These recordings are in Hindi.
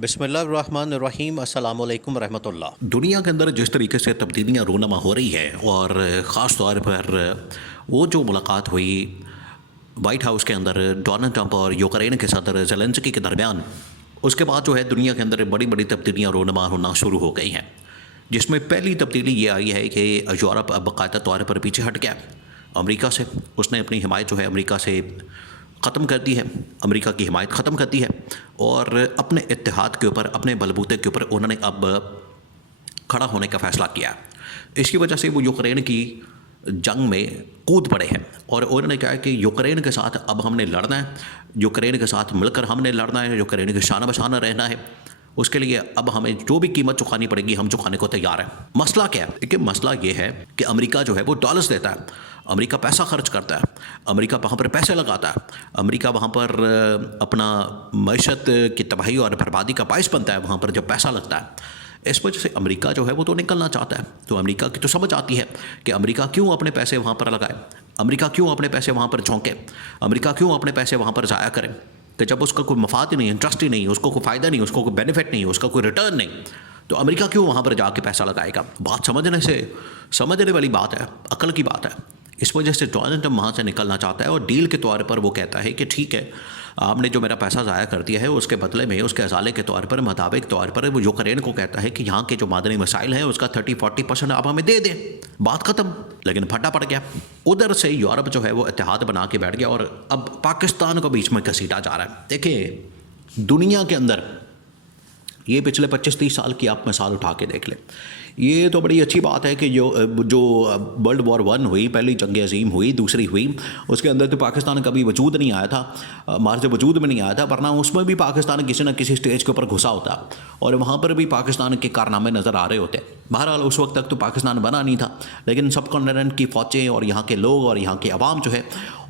बिस्मिल्लाहिर्रहमानिर्रहीम अस्सलामु अलैकुम रहमतुल्लाह। दुनिया के अंदर जिस तरीके से तब्दीलियाँ रूनमा हो रही है और ख़ास तौर पर वो जो मुलाकात हुई वाइट हाउस के अंदर डोनाल्ड ट्रंप और यूक्रेन के सदर ज़ेलेंस्की के दरमियान, उसके बाद जो है दुनिया के अंदर बड़ी बड़ी तब्दीलियाँ रूनमा होना शुरू हो गई हैं। जिसमें पहली तब्दीली ये आई है कि यूरोप अब बाकायदा तौर पर पीछे हट गया अमेरिका से। उसने अपनी हिमायत जो है अमेरिका से ख़त्म कर दी है, अमेरिका की हिमायत ख़त्म कर दी है और अपने इत्तेहाद के ऊपर, अपने बलबूते के ऊपर उन्होंने अब खड़ा होने का फ़ैसला किया। इसकी वजह से वो यूक्रेन की जंग में कूद पड़े हैं और उन्होंने कहा कि यूक्रेन के साथ अब हमने लड़ना है, यूक्रेन के साथ मिलकर हमने लड़ना है, यूक्रेन के शान बशाना रहना है। उसके लिए अब हमें जो भी कीमत चुकानी पड़ेगी हम चुकाने को तैयार हैं। मसला क्या है? देखिए, मसला ये है कि अमेरिका जो है वो डॉलर्स देता है, अमेरिका पैसा खर्च करता है, अमेरिका वहाँ पर पैसे लगाता है, अमेरिका वहाँ पर अपना मईशत की तबाही और बर्बादी का बायस बनता है वहाँ पर जब पैसा लगता है। इस वजह से अमेरिका जो है वो तो निकलना चाहता है। तो अमेरिका की तो समझ आती है कि अमेरिका क्यों अपने पैसे वहाँ पर लगाए, अमेरिका क्यों अपने पैसे वहाँ पर झोंके, अमेरिका क्यों अपने पैसे वहाँ पर ज़ाया करें कि जब उसका कोई मफाद ही नहीं, इंटरेस्ट ही नहीं, उसको कोई फ़ायदा नहीं, उसको कोई बेनिफिट नहीं, उसका कोई रिटर्न नहीं, तो अमेरिका क्यों वहाँ पर जाके पैसा लगाएगा। बात समझने वाली बात है, अकल की बात है। इस वजह से डोनाल्ड ट्रंप वहाँ से निकलना चाहता है और डील के तौर पर वो कहता है कि ठीक है, आपने जो मेरा पैसा ज़ाया कर दिया है उसके बदले में, उसके अजाले के तौर पर, मुताबिक तौर पर वो यूक्रेन को कहता है कि यहाँ के जो मादनी मसाइल हैं उसका 30-40% आप हमें दे दें। बात ख़त्म। लेकिन फटा पड़ गया। उधर से यूरोप जो है वो इत्तेहाद बना के बैठ गया और अब पाकिस्तान को बीच में घसीटा जा रहा है। देखिए, दुनिया के अंदर ये पिछले 25-30 साल की आप मिसाल उठा के देख लें। ये तो बड़ी अच्छी बात है कि जो वर्ल्ड वॉर 1 हुई, पहली जंग अज़ीम हुई, दूसरी हुई, उसके अंदर तो पाकिस्तान कभी वजूद नहीं आया था, हमारे से वजूद में नहीं आया था, वरना उसमें भी पाकिस्तान किसी न किसी स्टेज के ऊपर घुसा होता और वहाँ पर भी पाकिस्तान के कारनामे नज़र आ रहे होते। बहरहाल उस वक्त तक तो पाकिस्तान बना नहीं था, लेकिन सब कॉन्टिनेंट की फ़ौजें और यहाँ के लोग और यहाँ के अवाम जो है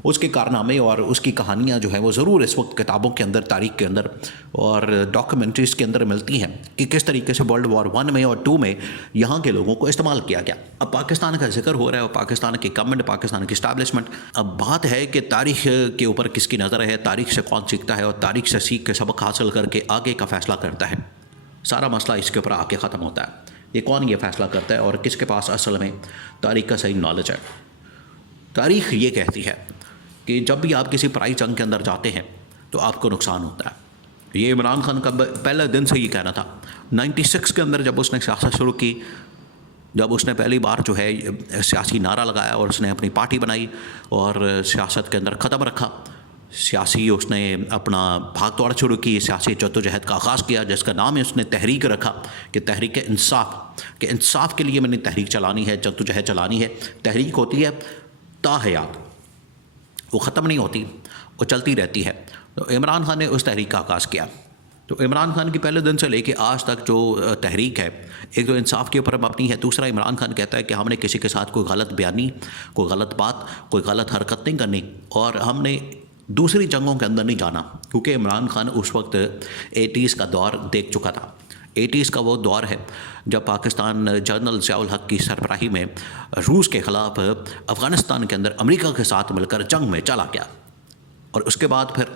उसके कारनामे और उसकी कहानियाँ जो हैं वो ज़रूर इस वक्त किताबों के अंदर, तारीख़ के अंदर और डॉक्यूमेंट्रीज़ के अंदर मिलती हैं कि किस तरीके से वर्ल्ड वॉर 1 में और 2 में यहाँ के लोगों को इस्तेमाल किया गया। अब पाकिस्तान का जिक्र हो रहा है और पाकिस्तान की गवर्नमेंट, पाकिस्तान की इस्टेब्लिशमेंट। अब बात है कि तारीख़ के ऊपर किसकी नज़र है, तारीख़ से कौन सीखता है और तारीख़ से सीख के सबक हासिल करके आगे का फ़ैसला करता है। सारा मसला इसके ऊपर आके ख़त्म होता है। ये कौन ये फ़ैसला करता है और किसके पास असल में तारीख़ का सही नॉलेज है। तारीख़ ये कहती है कि जब भी आप किसी पराई जंग के अंदर जाते हैं तो आपको नुकसान होता है। ये इमरान खान का पहले दिन से ये कहना था। 96 के अंदर जब उसने सियासत शुरू की, जब उसने पहली बार जो है सियासी नारा लगाया और उसने अपनी पार्टी बनाई और सियासत के अंदर क़दम रखा, सियासी उसने अपना भाग दौड़ शुरू की, सियासी जद्दोजहद का आगाज़ किया जिसका नाम है उसने तहरीक रखा कि तहरीक इंसाफ, कि इंसाफ के लिए मैंने तहरीक चलानी है, जद्दोजहद चलानी है। तहरीक होती है ताहयात, वो ख़त्म नहीं होती, वो चलती रहती है। तो इमरान खान ने उस तहरीक का आगाज़ किया। तो इमरान खान की पहले दिन से लेके आज तक जो तहरीक है, एक तो इंसाफ के ऊपर मबनी है, दूसरा इमरान खान कहता है कि हमने किसी के साथ कोई गलत बयानी, कोई गलत बात, कोई गलत हरकत नहीं करनी और हमने दूसरी जंगों के अंदर नहीं जाना, क्योंकि इमरान खान उस वक्त 80s का दौर देख चुका था। 80s का वो दौर है जब पाकिस्तान जनरल ज़िया उल हक की सरबराही में रूस के ख़िलाफ़ अफ़गानिस्तान के अंदर अमेरिका के साथ मिलकर जंग में चला गया। और उसके बाद फिर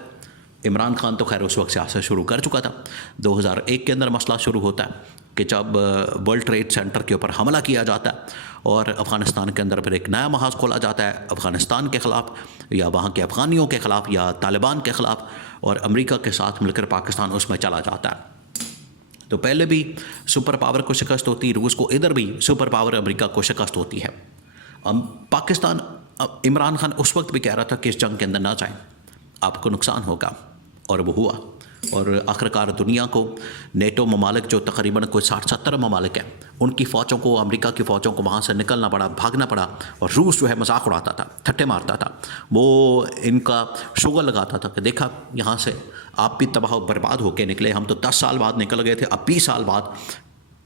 इमरान खान तो खैर उस वक्त सियासत शुरू कर चुका था। 2001 के अंदर मसला शुरू होता है कि जब वर्ल्ड ट्रेड सेंटर के ऊपर हमला किया जाता है और अफ़गानिस्तान के अंदर फिर एक नया महाज खोला जाता है अफ़गानिस्तान के ख़िलाफ़ या वहाँ के अफ़गानियों के ख़िलाफ़ या तालिबान के ख़िलाफ़, और अमेरिका के साथ मिलकर पाकिस्तान उसमें चला जाता है। तो पहले भी सुपर पावर को शिकस्त होती रूस को, इधर भी सुपर पावर अमेरिका को शिकस्त होती है। पाकिस्तान, इमरान खान उस वक्त भी कह रहा था कि इस जंग के अंदर ना जाएं, आपको नुकसान होगा, और वो हुआ। और आखिरकार दुनिया को नेटो ममालिक जो तकरीबन कोई 60-70 ममालिक हैं, उनकी फ़ौजों को, अमेरिका की फ़ौजों को वहाँ से निकलना पड़ा, भागना पड़ा। और रूस जो है मजाक उड़ाता था, ठट्टे मारता था, वो इनका शुगर लगाता था कि देखा यहाँ से आप भी तबाह बर्बाद होकर निकले, हम तो 10 साल बाद निकल गए थे, अब 20 साल बाद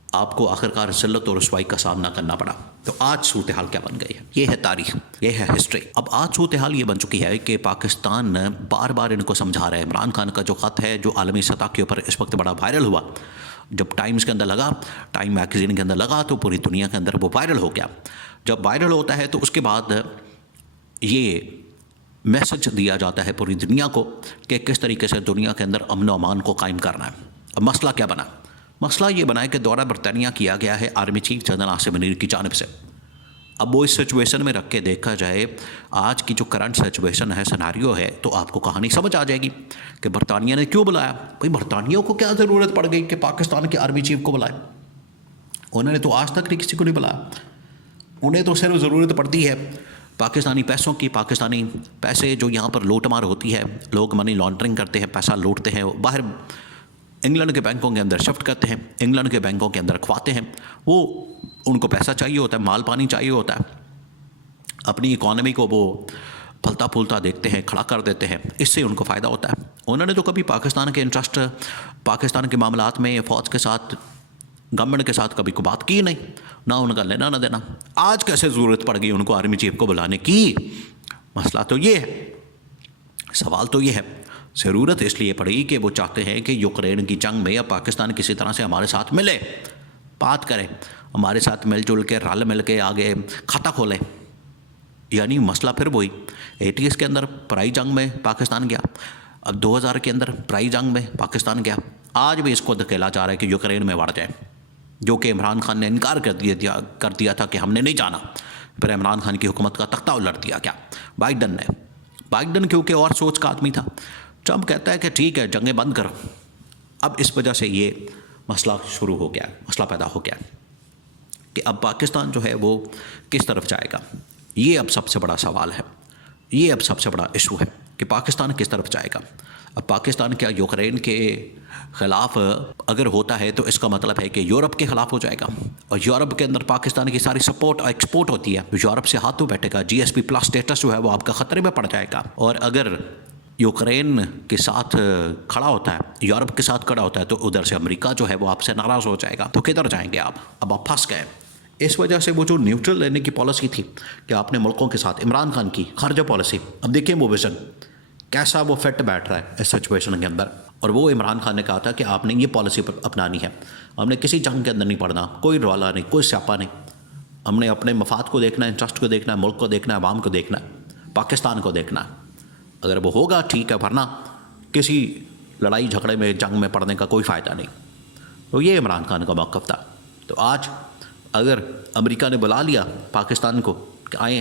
आपको आखिरकार ज़िल्लत और रुसवाई का सामना करना पड़ा। तो आज सूरत हाल क्या बन गई है? ये है तारीख़, ये है हिस्ट्री। अब आज सूरत हाल ये बन चुकी है कि पाकिस्तान बार बार इनको समझा रहा है। इमरान खान का जो ख़त है जो आलमी सतह के ऊपर इस वक्त बड़ा वायरल हुआ, जब टाइम्स के अंदर लगा, टाइम मैगज़ीन के अंदर लगा, तो पूरी दुनिया के अंदर वो वायरल हो गया। जब वायरल होता है तो उसके बाद ये मैसेज दिया जाता है पूरी दुनिया को कि किस तरीके से दुनिया के अंदर अमन व अमान को कायम करना है। अब मसला क्या बना? मसला ये बना है कि दौरा बरतानिया किया गया है army chief general Asim Munir की जानिब से। अब वो इस सिचुएशन में रख के देखा जाए, आज की जो करंट सिचुएशन है, सिनारियो है, तो आपको कहानी समझ आ जाएगी कि बरतानिया ने क्यों बुलाया। भाई बरतानिया को क्या ज़रूरत पड़ गई कि पाकिस्तान के आर्मी चीफ को बुलाए? उन्होंने तो आज तक किसी को नहीं बुलाया। उन्हें तो सिर्फ ज़रूरत पड़ती है पाकिस्तानी पैसों की। पाकिस्तानी पैसे जो यहाँ पर लूटमार होती है, लोग मनी लॉन्ड्रिंग करते हैं, पैसा लूटते हैं, बाहर इंग्लैंड के बैंकों के अंदर शिफ्ट करते हैं, इंग्लैंड के बैंकों के अंदर खवाते हैं। वो उनको पैसा चाहिए होता है, माल पानी चाहिए होता है, अपनी इकॉनमी को वो फलता फूलता देखते हैं, खड़ा कर देते हैं, इससे उनको फ़ायदा होता है। उन्होंने तो कभी पाकिस्तान के इंटरेस्ट, पाकिस्तान के मामलात में फ़ौज के साथ, गवर्नमेंट के साथ कभी को बात की नहीं, ना उनका लेना ना देना। आज कैसे ज़रूरत पड़ गई उनको आर्मी चीफ को बुलाने की? मसला तो ये है, सवाल तो ये है। ज़रूरत इसलिए पड़ी कि वो चाहते हैं कि यूक्रेन की जंग में या पाकिस्तान किसी तरह से हमारे साथ मिले, बात करें, हमारे साथ मिलजुल के रल मिल के आगे खाता खोलें। यानी मसला फिर वही 80s के अंदर पराई जंग में पाकिस्तान गया, अब 2000 के अंदर पराई जंग में पाकिस्तान गया। आज भी इसको धकेला जा रहा है कि यूक्रेन में बढ़ जाए, जो कि इमरान खान ने इनकार कर दिया था कि हमने नहीं जाना। फिर इमरान खान की हुकूमत का तख्ता उलट दिया क्या बाइडन ने। बाइडन क्योंकि और सोच का आदमी था। ट्रम्प कहता है कि ठीक है जंगें बंद करो। अब इस वजह से ये मसला शुरू हो गया, मसला पैदा हो गया कि अब पाकिस्तान जो है वो किस तरफ जाएगा। ये अब सबसे बड़ा सवाल है, ये अब सबसे बड़ा इशू है कि पाकिस्तान किस तरफ जाएगा। अब पाकिस्तान क्या यूक्रेन के ख़िलाफ़ अगर होता है तो इसका मतलब है कि यूरोप के ख़िलाफ़ हो जाएगा, और यूरोप के अंदर पाकिस्तान की सारी सपोर्ट और एक्सपोर्ट होती है, यूरोप से हाथ तो बैठेगा। GSP+ स्टेटस जो है वो आपका ख़तरे में पड़ जाएगा। और अगर यूक्रेन के साथ खड़ा होता है, यूरोप के साथ खड़ा होता है, तो उधर से अमेरिका जो है वो आपसे नाराज़ हो जाएगा। तो किधर जाएंगे आप? अब आप फंस गए। इस वजह से वो जो न्यूट्रल रहने की पॉलिसी थी कि आपने मुल्कों के साथ, इमरान खान की खारजा पॉलिसी, अब देखिए वो विज़न कैसा वो फिट बैठ रहा है इस सिचुएशन के अंदर। और वो इमरान खान ने कहा था कि आपने ये पॉलिसी अपनानी है, हमने किसी जंग के अंदर नहीं पड़ना, कोई रौला नहीं, कोई स्यापा नहीं, हमने अपने मफाद को देखना है, इंटरेस्ट को देखना है, मुल्क को देखना है, अवाम को देखना है, पाकिस्तान को देखना है। अगर वो होगा ठीक है, वरना किसी लड़ाई झगड़े में, जंग में पड़ने का कोई फ़ायदा नहीं। तो ये इमरान खान का मौक़िफ़ था। तो आज अगर अमेरिका ने बुला लिया पाकिस्तान को कि आए,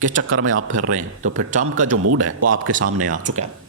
किस चक्कर में आप फिर रहे हैं, तो फिर ट्रम्प का जो मूड है वो आपके सामने आ चुका है।